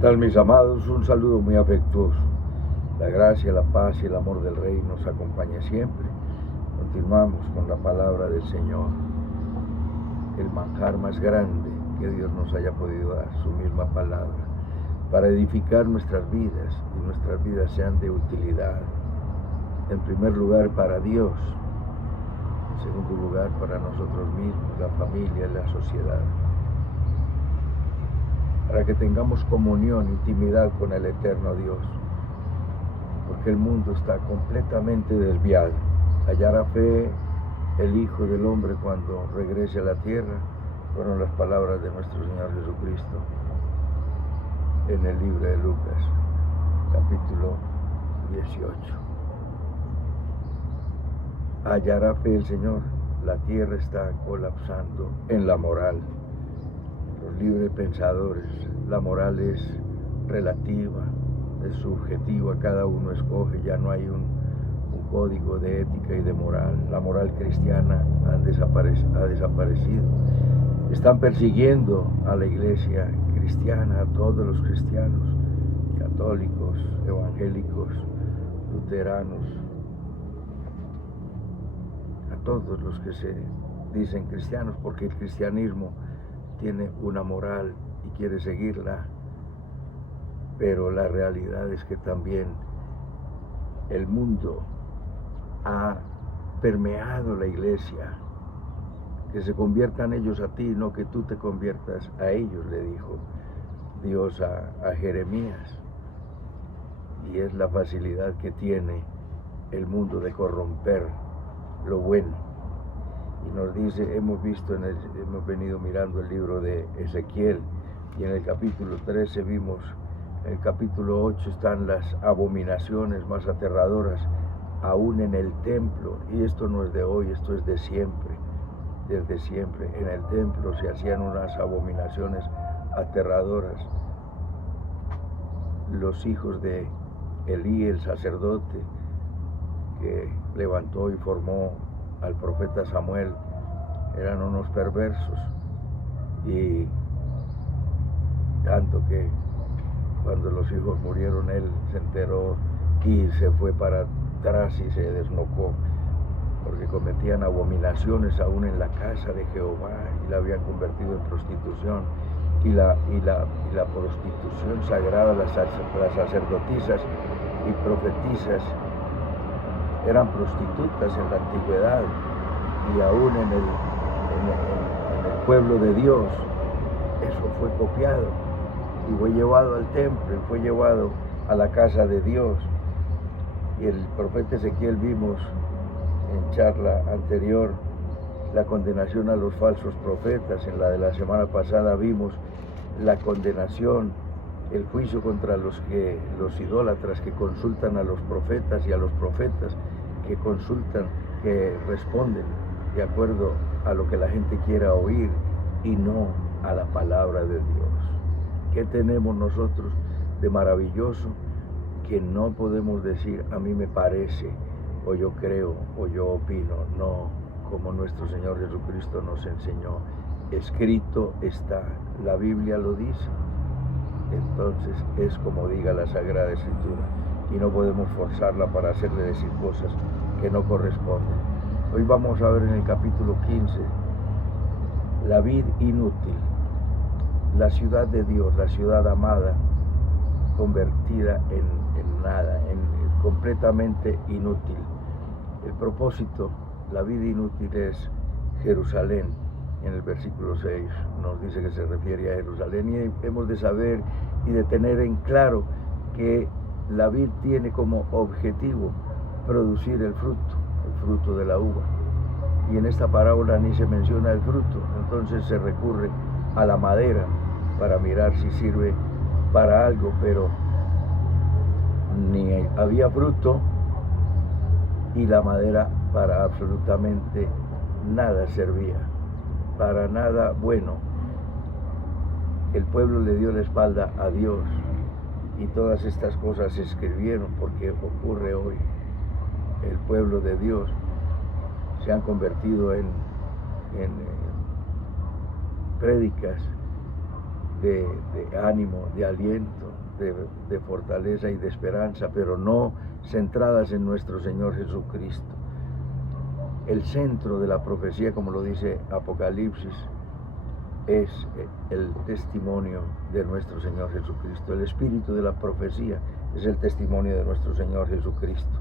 tal, mis amados? Un saludo muy afectuoso. La gracia, la paz y el amor del Rey nos acompaña siempre. Continuamos con la palabra del Señor, el manjar más grande que Dios nos haya podido dar, su misma palabra, para edificar nuestras vidas y nuestras vidas sean de utilidad. En primer lugar, para Dios. En segundo lugar, para nosotros mismos, la familia y la sociedad. Para que tengamos comunión, intimidad con el eterno Dios. Porque el mundo está completamente desviado. Hallará fe el Hijo del Hombre cuando regrese a la tierra, fueron las palabras de nuestro Señor Jesucristo en el libro de Lucas, capítulo 18. Hallará fe el Señor. La tierra está colapsando en la moral. Los libres pensadores, la moral es relativa, es subjetiva, cada uno escoge, ya no hay un código de ética y de moral. La moral cristiana ha desaparecido. Están persiguiendo a la iglesia cristiana, a todos los cristianos, católicos, evangélicos, luteranos, a todos los que se dicen cristianos, porque el cristianismo tiene una moral y quiere seguirla, pero la realidad es que también el mundo ha permeado la iglesia. Que se conviertan ellos a ti, no que tú te conviertas a ellos, le dijo Dios a Jeremías. Y es la facilidad que tiene el mundo de corromper lo bueno. Y nos dice, hemos venido mirando el libro de Ezequiel, y en el capítulo 13 vimos, en el capítulo 8 están las abominaciones más aterradoras, aún en el templo, y esto no es de hoy, esto es de siempre, desde siempre. En el templo se hacían unas abominaciones aterradoras. Los hijos de Elí, el sacerdote, que levantó y formó al profeta Samuel, eran unos perversos, y tanto que cuando los hijos murieron él se enteró y se fue para atrás y se desnocó, porque cometían abominaciones aún en la casa de Jehová y la habían convertido en prostitución. Y la prostitución sagrada, las sacerdotisas y profetisas eran prostitutas en la antigüedad, y aún en el pueblo de Dios eso fue copiado y fue llevado al templo y fue llevado a la casa de Dios. Y el profeta Ezequiel vimos en charla anterior la condenación a los falsos profetas. En la de la semana pasada vimos la condenación, el juicio contra los idólatras que consultan a los profetas, y a los profetas que consultan, que responden de acuerdo a lo que la gente quiera oír y no a la palabra de Dios. ¿Qué tenemos nosotros de maravilloso? Que no podemos decir a mí me parece, o yo creo, o yo opino. No, como nuestro Señor Jesucristo nos enseñó. Escrito está, la Biblia lo dice. Entonces es como diga la Sagrada Escritura, y no podemos forzarla para hacerle decir cosas que no corresponden. Hoy vamos a ver en el capítulo 15 la vid inútil, la ciudad de Dios, la ciudad amada, convertida en nada, completamente inútil. El propósito, la vida inútil, es Jerusalén. En el versículo 6 nos dice que se refiere a Jerusalén, y hemos de saber y de tener en claro que la vid tiene como objetivo producir el fruto de la uva. Y en esta parábola ni se menciona el fruto, entonces se recurre a la madera para mirar si sirve para algo, pero ni había fruto, y la madera para absolutamente nada servía, para nada bueno. El pueblo le dio la espalda a Dios, y todas estas cosas se escribieron porque ocurre hoy. El pueblo de Dios se han convertido en prédicas de ánimo, de aliento, de fortaleza y de esperanza, pero no centradas en nuestro Señor Jesucristo. El centro de la profecía, como lo dice Apocalipsis, es el testimonio de nuestro Señor Jesucristo. El espíritu de la profecía es el testimonio de nuestro Señor Jesucristo.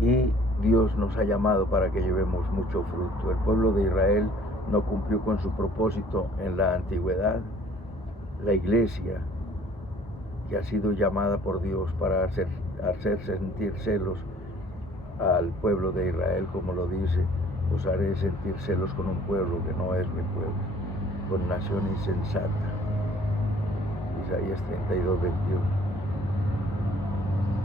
Y Dios nos ha llamado para que llevemos mucho fruto. El pueblo de Israel no cumplió con su propósito en la antigüedad. La iglesia, que ha sido llamada por Dios para hacer sentir celos al pueblo de Israel, como lo dice: os haré sentir celos con un pueblo que no es mi pueblo, con nación insensata. Isaías 32, 21.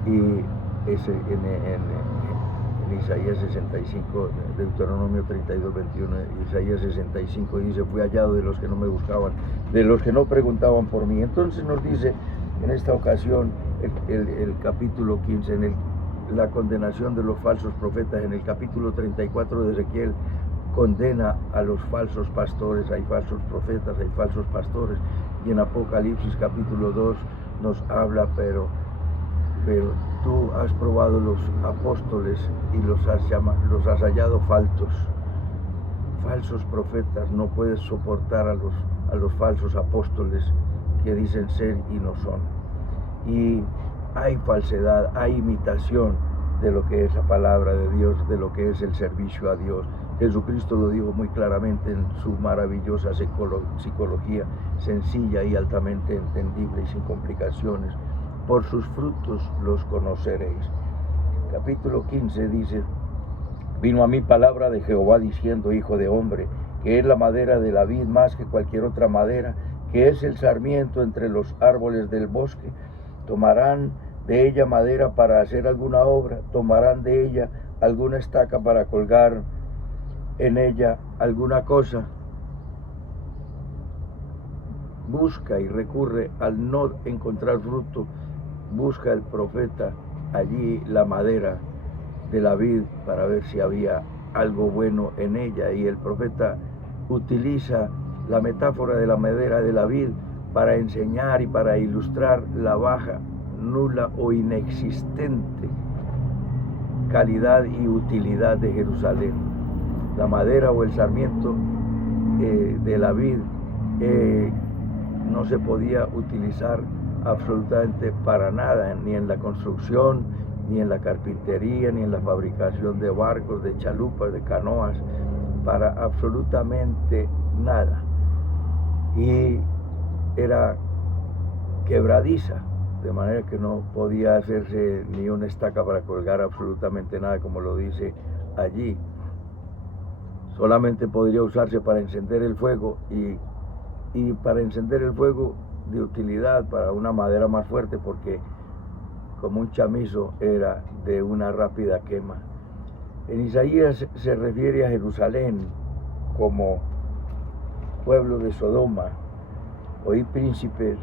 Y ese, en Isaías 65, Deuteronomio 32, 21, Isaías 65 dice: fui hallado de los que no me buscaban, de los que no preguntaban por mí. Entonces nos dice en esta ocasión el capítulo 15, la condenación de los falsos profetas. En el capítulo 34 de Ezequiel condena a los falsos pastores. Hay falsos profetas, hay falsos pastores. Y en Apocalipsis capítulo 2 nos habla, pero tú has probado los apóstoles y los has hallado falsos profetas. No puedes soportar a los falsos apóstoles que dicen ser y no son. Y hay falsedad, hay imitación de lo que es la palabra de Dios, de lo que es el servicio a Dios. Jesucristo lo dijo muy claramente en su maravillosa psicología, sencilla y altamente entendible y sin complicaciones: por sus frutos los conoceréis. Capítulo 15 dice: vino a mí palabra de Jehová diciendo: hijo de hombre, que es la madera de la vid más que cualquier otra madera, que es el sarmiento entre los árboles del bosque. Tomarán de ella madera para hacer alguna obra, tomarán de ella alguna estaca para colgar en ella alguna cosa. Busca y recurre al no encontrar fruto, busca el profeta allí la madera de la vid para ver si había algo bueno en ella, y el profeta utiliza la metáfora de la madera de la vid para enseñar y para ilustrar la baja, nula o inexistente calidad y utilidad de Jerusalén. La madera o el sarmiento de la vid no se podía utilizar absolutamente para nada, ni en la construcción, ni en la carpintería, ni en la fabricación de barcos, de chalupas, de canoas, para absolutamente nada. Y era quebradiza, de manera que no podía hacerse ni una estaca para colgar absolutamente nada, como lo dice allí. Solamente podría usarse para encender el fuego, y para encender el fuego de utilidad para una madera más fuerte, porque como un chamizo era de una rápida quema. En Isaías se refiere a Jerusalén como pueblo de Sodoma. Oíd príncipes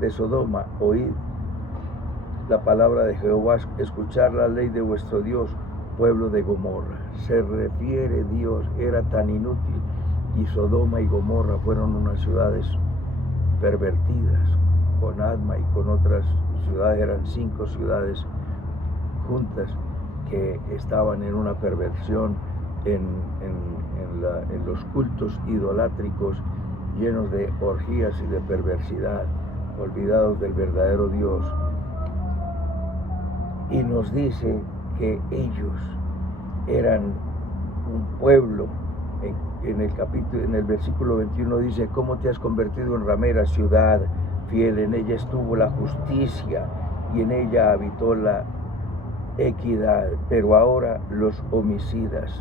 de Sodoma, oíd la palabra de Jehová, escuchar la ley de vuestro Dios, pueblo de Gomorra. Se refiere Dios, era tan inútil, y Sodoma y Gomorra fueron unas ciudades pervertidas, con Adma y con otras ciudades, eran 5 ciudades juntas que estaban en una perversión, en los cultos idolátricos, llenos de orgías y de perversidad, olvidados del verdadero Dios. Y nos dice que ellos eran un pueblo. En el versículo 21 dice: ¿cómo te has convertido en ramera, ciudad fiel? En ella estuvo la justicia y en ella habitó la equidad, pero ahora los homicidas.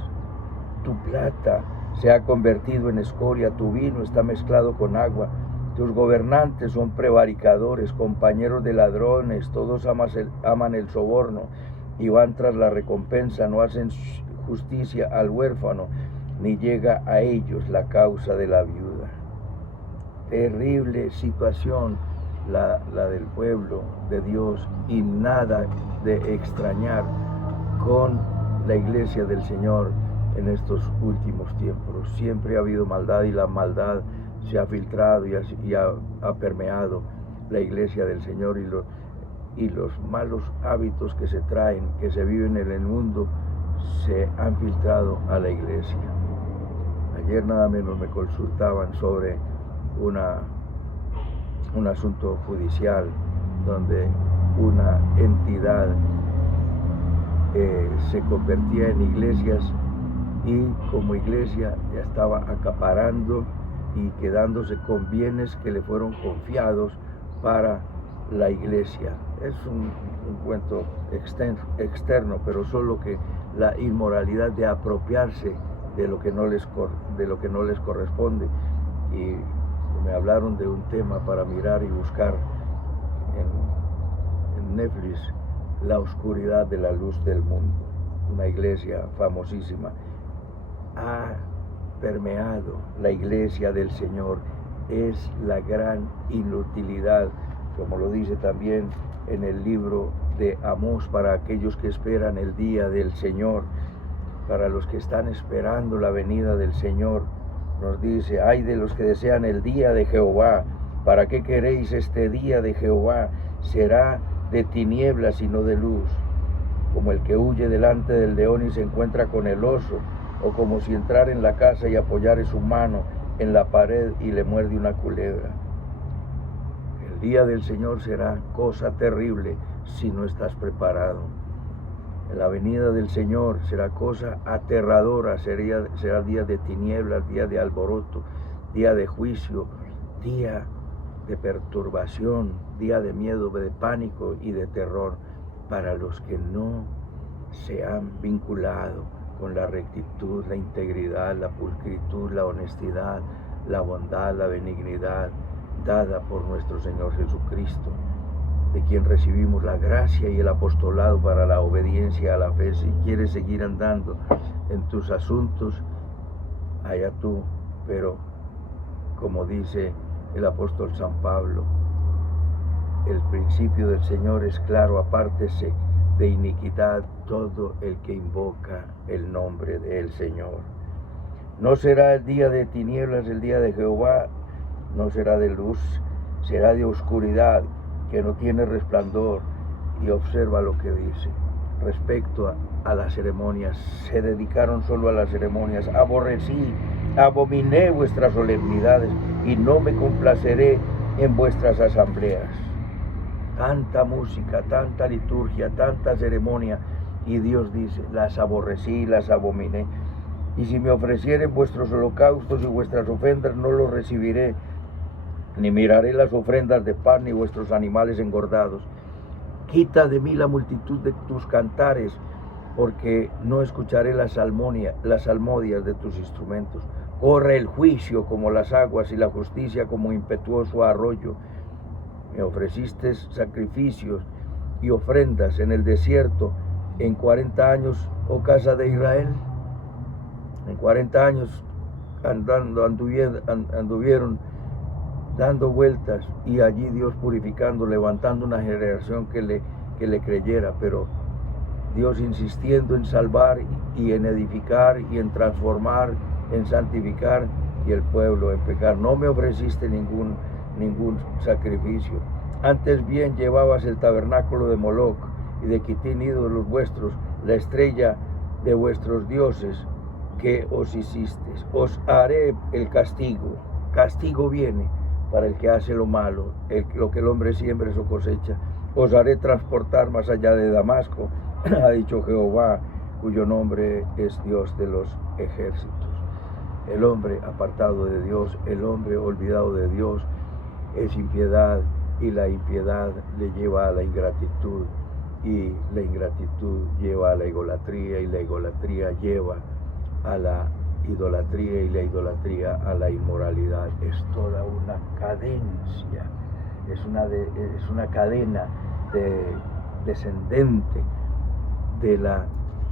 Tu plata se ha convertido en escoria, tu vino está mezclado con agua, tus gobernantes son prevaricadores, compañeros de ladrones, todos aman el soborno y van tras la recompensa, no hacen justicia al huérfano, ni llega a ellos la causa de la viuda. Terrible situación la del pueblo de Dios, y nada de extrañar con la iglesia del Señor en estos últimos tiempos. Siempre ha habido maldad, y la maldad se ha filtrado y ha permeado la iglesia del Señor, y los malos hábitos que se traen, que se viven en el mundo, se han filtrado a la iglesia. Ayer nada menos me consultaban sobre un asunto judicial donde una entidad se convertía en iglesias, y como iglesia ya estaba acaparando y quedándose con bienes que le fueron confiados para la iglesia. Es un cuento externo, pero solo que la inmoralidad de apropiarse de lo que no les corresponde. Y me hablaron de un tema para mirar y buscar en Netflix: La oscuridad de la luz del mundo. Una iglesia famosísima ha permeado la iglesia del Señor. Es la gran inutilidad, como lo dice también en el libro de Amós, para aquellos que esperan el día del Señor, para los que están esperando la venida del Señor. Nos dice: ay de los que desean el día de Jehová. ¿Para qué queréis este día de Jehová? Será de tinieblas y no de luz, como el que huye delante del león y se encuentra con el oso, o como si entrara en la casa y apoyare su mano en la pared y le muerde una culebra. El día del Señor será cosa terrible si no estás preparado. La venida del Señor será cosa aterradora, será día de tinieblas, día de alboroto, día de juicio, día de perturbación, día de miedo, de pánico y de terror para los que no se han vinculado con la rectitud, la integridad, la pulcritud, la honestidad, la bondad, la benignidad dada por nuestro Señor Jesucristo, de quien recibimos la gracia y el apostolado para la obediencia a la fe. Si quieres seguir andando en tus asuntos, allá tú, pero como dice el apóstol San Pablo, el principio del Señor es claro: apártese de iniquidad todo el que invoca el nombre del Señor. No será el día de tinieblas el día de Jehová, no será de luz, será de oscuridad que no tiene resplandor. Y observa lo que dice respecto a las ceremonias: se dedicaron solo a las ceremonias. Abominé vuestras solemnidades y no me complaceré en vuestras asambleas. Tanta música, tanta liturgia, tanta ceremonia, y Dios dice: las aborrecí, las abominé. Y si me ofrecieren vuestros holocaustos y vuestras ofrendas, no los recibiré, ni miraré las ofrendas de pan ni vuestros animales engordados. Quita de mí la multitud de tus cantares, porque no escucharé las salmodias de tus instrumentos. Corre el juicio como las aguas y la justicia como impetuoso arroyo. Me ofreciste sacrificios y ofrendas en el desierto en 40 años, oh casa de Israel. En 40 años anduvieron dando vueltas, y allí Dios purificando, levantando una generación que le creyera, pero Dios insistiendo en salvar y en edificar y en transformar, en santificar, y el pueblo en pecar. No me ofreciste ningún sacrificio. Antes bien llevabas el tabernáculo de Moloc y de Quitín, ídolos vuestros, la estrella de vuestros dioses que os hicisteis. Os haré el castigo. Castigo viene para el que hace lo malo. Lo que el hombre siembra, eso cosecha. Os haré transportar más allá de Damasco, ha dicho Jehová, cuyo nombre es Dios de los ejércitos. El hombre apartado de Dios, el hombre olvidado de Dios, es impiedad, y la impiedad le lleva a la ingratitud, y la ingratitud lleva a la idolatría, y la idolatría lleva a la idolatría, y la idolatría a la inmoralidad. Es toda una cadencia, es una cadena descendente de la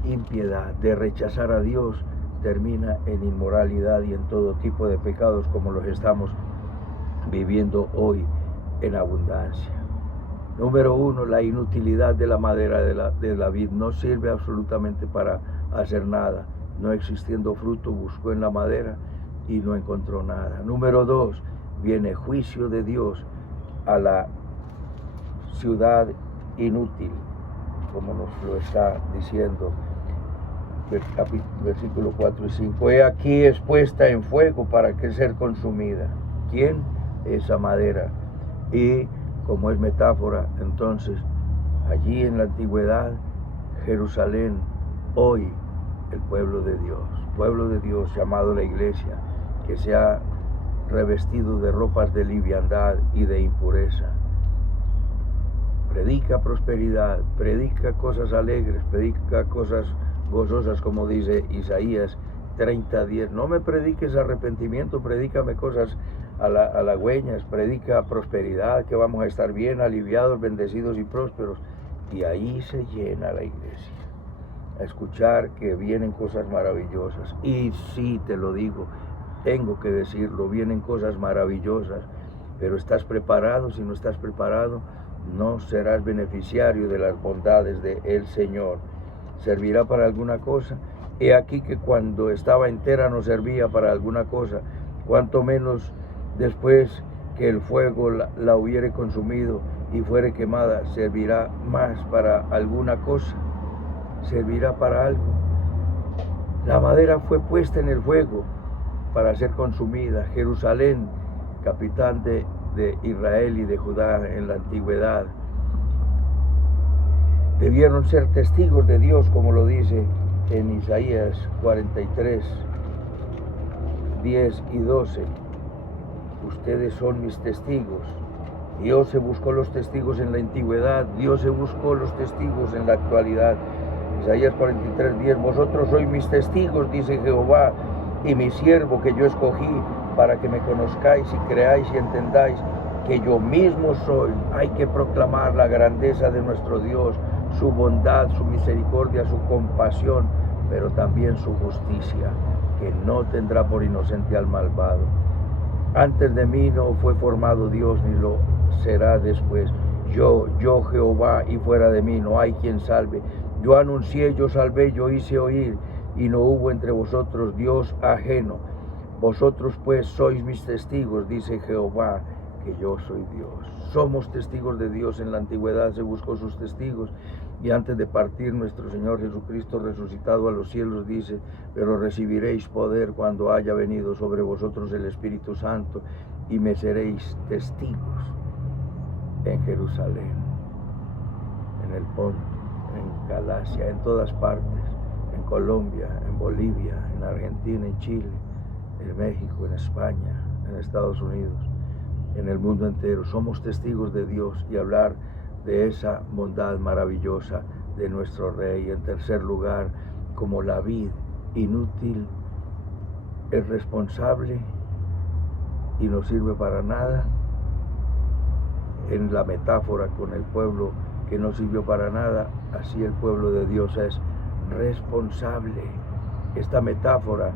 impiedad, de rechazar a Dios, termina en inmoralidad y en todo tipo de pecados como los estamos viviendo hoy en abundancia. Número 1, la inutilidad de la madera de la vid. No sirve absolutamente para hacer nada. No existiendo fruto, buscó en la madera y no encontró nada. Número 2, viene juicio de Dios a la ciudad inútil, como nos lo está diciendo versículo 4 y 5. He aquí es puesta en fuego para que ser consumida. ¿Quién? Esa madera. Y como es metáfora, entonces, allí en la antigüedad, Jerusalén, hoy el pueblo de Dios llamado la iglesia, que se ha revestido de ropas de liviandad y de impureza. Predica prosperidad, predica cosas alegres, predica cosas gozosas, como dice Isaías 30:10. No me prediques arrepentimiento, predícame cosas halagüeñas, predica prosperidad, que vamos a estar bien, aliviados, bendecidos y prósperos. Y ahí se llena la iglesia a escuchar que vienen cosas maravillosas. Y sí, te lo digo, tengo que decirlo, vienen cosas maravillosas, pero ¿estás preparado? Si no estás preparado, no serás beneficiario de las bondades del Señor. ¿Servirá para alguna cosa? He aquí que cuando estaba entera no servía para alguna cosa, cuanto menos después que el fuego la hubiere consumido y fuere quemada, servirá más para alguna cosa. Servirá para algo. La madera fue puesta en el fuego para ser consumida. Jerusalén, capital de Israel y de Judá en la antigüedad, debieron ser testigos de Dios, como lo dice en Isaías 43, 10 y 12. Ustedes son mis testigos. Dios se buscó los testigos en la antigüedad, Dios se buscó los testigos en la actualidad. Isaías 43, 10. Vosotros sois mis testigos, dice Jehová, y mi siervo que yo escogí, para que me conozcáis y creáis y entendáis que yo mismo soy. Hay que proclamar la grandeza de nuestro Dios, su bondad, su misericordia, su compasión, pero también su justicia, que no tendrá por inocente al malvado. Antes de mí no fue formado Dios, ni lo será después. Yo Jehová, y fuera de mí no hay quien salve. Yo anuncié, yo salvé, yo hice oír, y no hubo entre vosotros Dios ajeno. Vosotros pues sois mis testigos, dice Jehová, que yo soy Dios. Somos testigos de Dios. En la antigüedad se buscó sus testigos, y antes de partir nuestro Señor Jesucristo resucitado a los cielos dice: pero recibiréis poder cuando haya venido sobre vosotros el Espíritu Santo, y me seréis testigos en Jerusalén, en el Ponto, en Galacia, en todas partes, en Colombia, en Bolivia, en Argentina, en Chile, en México, en España, en Estados Unidos, en el mundo entero. Somos testigos de Dios y hablar de esa bondad maravillosa de nuestro Rey. En tercer lugar, como la vid inútil es responsable y no sirve para nada, en la metáfora con el pueblo que no sirvió para nada, así el pueblo de Dios es responsable. Esta metáfora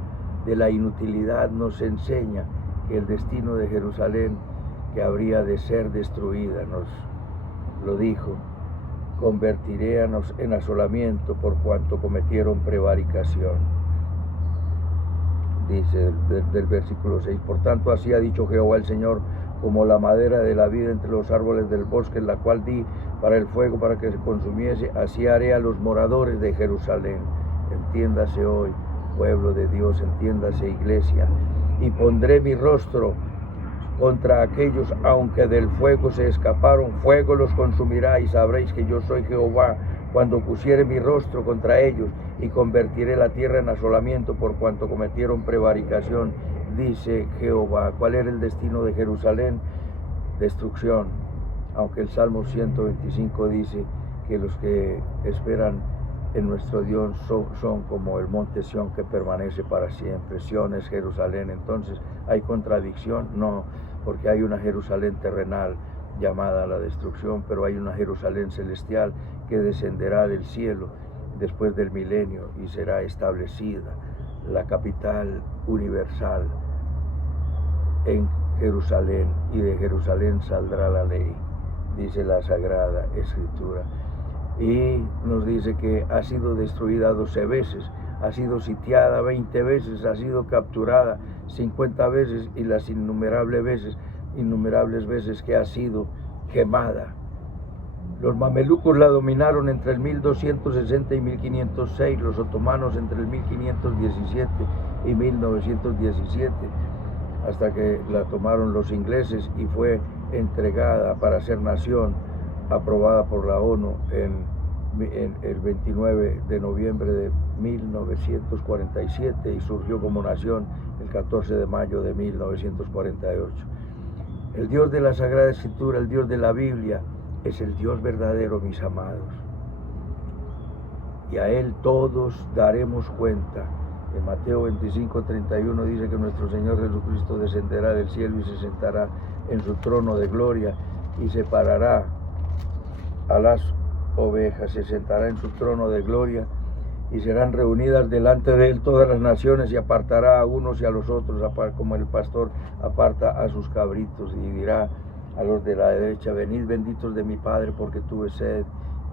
de la inutilidad nos enseña que el destino de Jerusalén, que habría de ser destruida, nos lo dijo: convertiré en asolamiento por cuanto cometieron prevaricación. Dice del versículo 6, por tanto así ha dicho Jehová el Señor, como la madera de la vida entre los árboles del bosque, la cual di para el fuego para que se consumiese, así haré a los moradores de Jerusalén. Entiéndase hoy, pueblo de Dios, entiéndase, iglesia. Y pondré mi rostro contra aquellos, aunque del fuego se escaparon, fuego los consumirá, y sabréis que yo soy Jehová, cuando pusiere mi rostro contra ellos, y convertiré la tierra en asolamiento por cuanto cometieron prevaricación, dice Jehová. ¿Cuál era el destino de Jerusalén? Destrucción. Aunque el Salmo 125 dice que los que esperan en nuestro Dios son como el monte Sión, que permanece para siempre. Sión es Jerusalén. Entonces, ¿hay contradicción? No, porque hay una Jerusalén terrenal llamada a la destrucción, pero hay una Jerusalén celestial que descenderá del cielo después del milenio y será establecida, la capital universal, en Jerusalén, y de Jerusalén saldrá la ley, dice la Sagrada Escritura. Y nos dice que ha sido destruida 12 veces, ha sido sitiada 20 veces, ha sido capturada 50 veces y las innumerables veces que ha sido quemada. Los mamelucos la dominaron entre el 1260 y 1506, los otomanos entre el 1517 y 1917, hasta que la tomaron los ingleses y fue entregada para ser nación, aprobada por la ONU en el 29 de noviembre de 1947 y surgió como nación el 14 de mayo de 1948. El Dios de la Sagrada Escritura, el Dios de la Biblia, es el Dios verdadero, mis amados. Y a Él todos daremos cuenta. En Mateo 25:31 dice que nuestro Señor Jesucristo descenderá del cielo y se sentará en su trono de gloria y separará a las ovejas, se sentará en su trono de gloria y serán reunidas delante de Él todas las naciones y apartará a unos y a los otros, como el pastor aparta a sus cabritos, y dirá a los de la derecha: venid benditos de mi Padre, porque tuve sed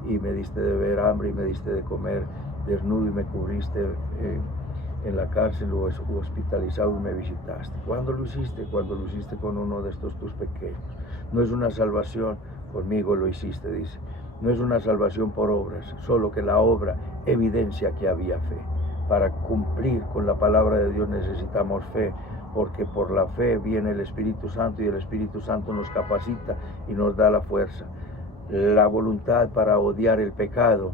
y me diste de beber, hambre y me diste de comer, desnudo y me cubriste, en la cárcel o hospitalizado y me visitaste. ¿Cuándo lo hiciste? Cuando lo hiciste con uno de estos tus pequeños. No es una salvación, conmigo lo hiciste, dice. No es una salvación por obras, solo que la obra evidencia que había fe. Para cumplir con la palabra de Dios necesitamos fe, porque por la fe viene el Espíritu Santo y el Espíritu Santo nos capacita y nos da la fuerza, la voluntad para odiar el pecado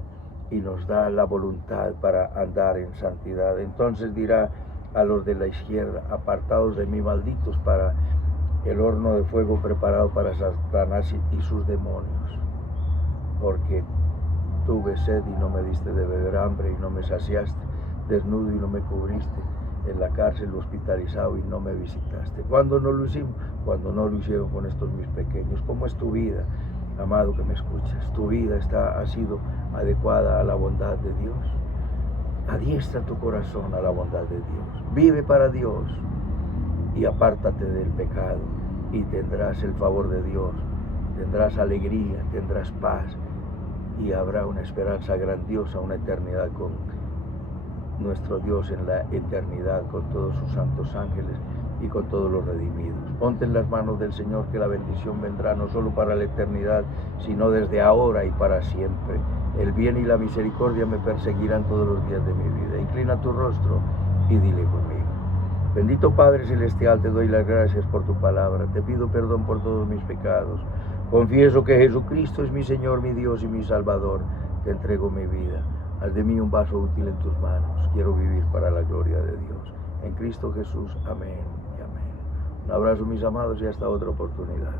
y nos da la voluntad para andar en santidad. Entonces dirá a los de la izquierda: apartados de mí, malditos, para el horno de fuego preparado para Satanás y sus demonios, porque tuve sed y no me diste de beber, hambre y no me saciaste, desnudo y no me cubriste, en la cárcel hospitalizado y no me visitaste. ¿Cuándo no lo hicimos? Cuando no lo hicieron con estos mis pequeños. ¿Cómo es tu vida, amado que me escuchas? ¿Tu vida ha sido adecuada a la bondad de Dios? Adiestra tu corazón a la bondad de Dios. Vive para Dios y apártate del pecado y tendrás el favor de Dios, tendrás alegría, tendrás paz y habrá una esperanza grandiosa, una eternidad con nuestro Dios en la eternidad, con todos sus santos ángeles y con todos los redimidos. Ponte en las manos del Señor, que la bendición vendrá no solo para la eternidad, sino desde ahora y para siempre. El bien y la misericordia me perseguirán todos los días de mi vida. Inclina tu rostro y dile conmigo: bendito Padre Celestial, te doy las gracias por tu palabra, te pido perdón por todos mis pecados, confieso que Jesucristo es mi Señor, mi Dios y mi Salvador, te entrego mi vida, haz de mí un vaso útil en tus manos, quiero vivir para la gloria de Dios, en Cristo Jesús, amén y amén. Un abrazo, mis amados, y hasta otra oportunidad.